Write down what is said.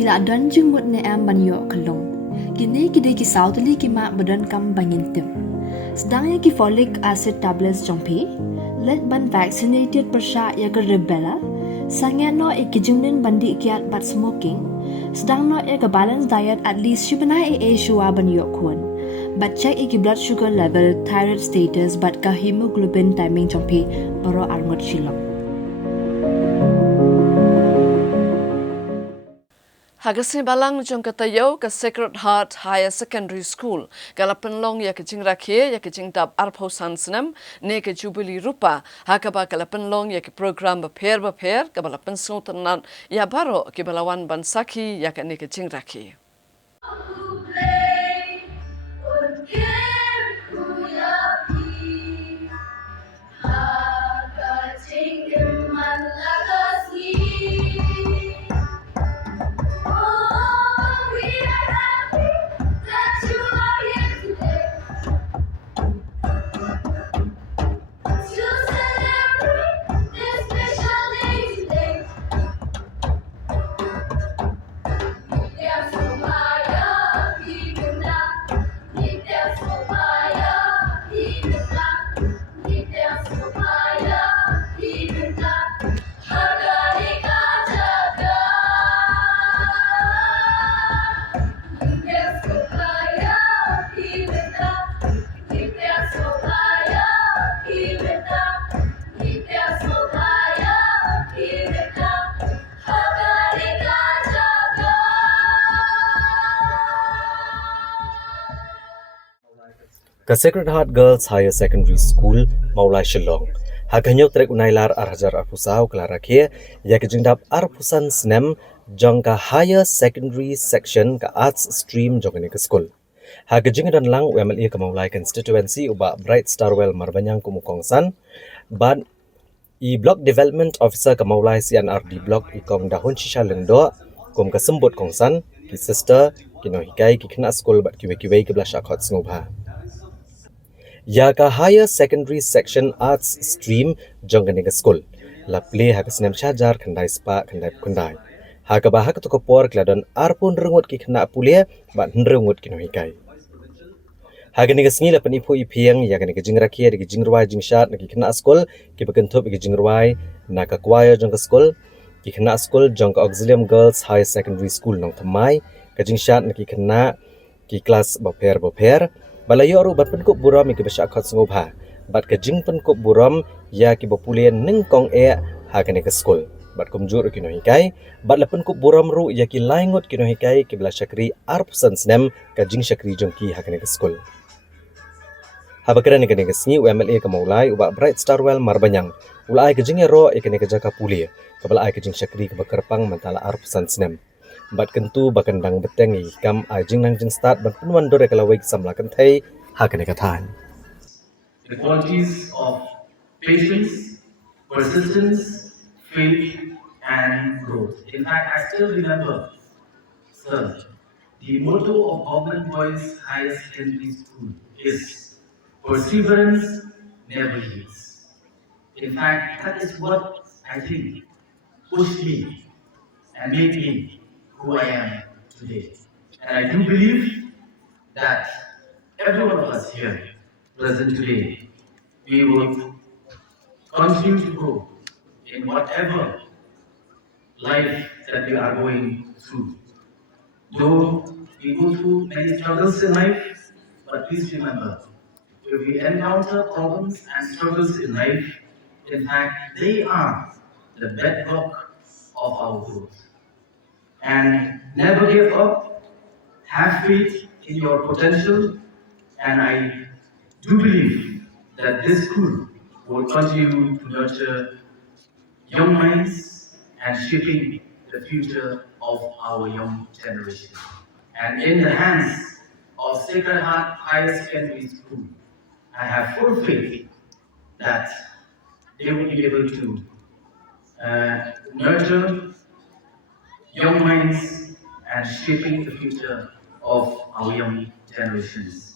pila don jumut ne am banyo kalong. Kini kide ki sautli ki ma badan kam bangintim. Sedang ki folic acid tablets jompi, let ban vaccinated persya ya ke rebella, sangya no ikijungnin bandi kiat but smoking, sedang no ya ke balanced diet at least syubanai shua banyo kuan. But check iki blood sugar level, thyroid status, but ka hemoglobin timing jompi baro arngot shilong. Hagasni balang jong katayo ka Sacred Heart Higher Secondary School kalapenlong ya kecing Rakhe ya kecing tab arpausan senam ne ke Jubili Rupa hakaba kalapenlong ya ke program beper kabalapen sultanan ya baro ke balawan bansaki ya ke ne kecing Rakhe. Ka Sacred Heart Girls Higher Secondary School Maulai Shillong. Haganyo trek unailar arhajar arpusau kelara kia ya kejingdap arpusan snem jong ka Higher Secondary Section ka Arts Stream jong ke school. Hagajing dan lang UMLE ka Maulai constituency uba Bright Starwell Marbanyang kumukongsan ban I Block Development Officer ka Maulai CNRD Block ikong dahun shisha lengdo kum ka sembut kongsan ki sister kino hikai ki kena school bat kiwe-kiwe ke belah syakot sengubha. Ya ka Higher Secondary Section Arts Stream jong ke school. La play ha ka senam syajar kandai spa kandai kandai. Ha ka bahak to kopor kladon arpun rengut ki kena pulia bat rengut kino hikai. Ha ka sengi la penipu ipiang ya ka jingrakia de jingrwai jingshat na ki kena school ki bekentup ki jingrawai na ka choir jong ke school ki kena school jong ka Auxilium Girls Higher Secondary School nong Thamai ka jingshat na ki kena ki kelas boper balayo ru bat penkup buram ki besya khot sengubha bat ka jing penkup buram ya ki bopulian nengkong ha ka ke school bat kumjur ki no hikai bat la penkup buram ru ya ki laingot ki no hikai ki bela syakri arpusan snem ka jing syakri jong ki ha ka ke school. Habakran ke sengi UMLE ka Maulai uba Bright Starwell Marbanyang ulai ke jing ro ikene ke jaka pulia ka bela ai ke jing syakri ke bekerpang mentala arpusan snem. Bat kentu bakandang beteng ikam ajing nang jing start bat penuan dore kalawai samlakan thai hakane kathan. The qualities of patience, persistence, faith, and growth. In fact, I still remember, sir, the motto of Government Boys Higher Secondary School is perseverance never yields. In fact, that is what I think pushed me and made me who I am today. And I do believe that every one of us here present today, we will continue to grow in whatever life that we are going through. Though we go through many struggles in life, but please remember, if we encounter problems and struggles in life, in fact, they are the bedrock of our growth. And never give up, have faith in your potential, and I do believe that this school will continue to nurture young minds and shaping the future of our young generation. And in the hands of Sacred Heart Higher Secondary School, I have full faith that they will be able to nurture young minds and shaping the future of our young generations.